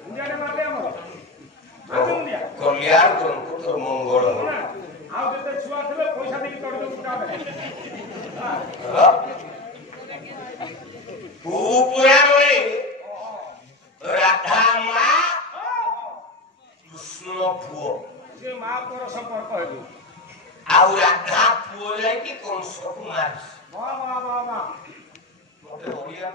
ମୁଣ୍ଡିଆଟେ ମାରିଲେ ଆମର କଲ୍ୟାଣ କରନ୍ତୁ ତୋର ମଙ୍ଗଳ ଆଉ ଯେତେ ଛୁଆ ଥିବେ ପଇସା ଦେଇକି ତୋड़ ଦବୁ ପୁରାଣରେ ରାଧା ମା କୃଷ୍ଣ ପୁଅ ସେ ମା ପୁଅର ସମ୍ପର୍କ ହେବି ଆଉ ରାଧା ପୁଅ ଯାଇକି କଂସକୁ ମାରିଛି ମତେ ମତେ ଓଡ଼ିଆ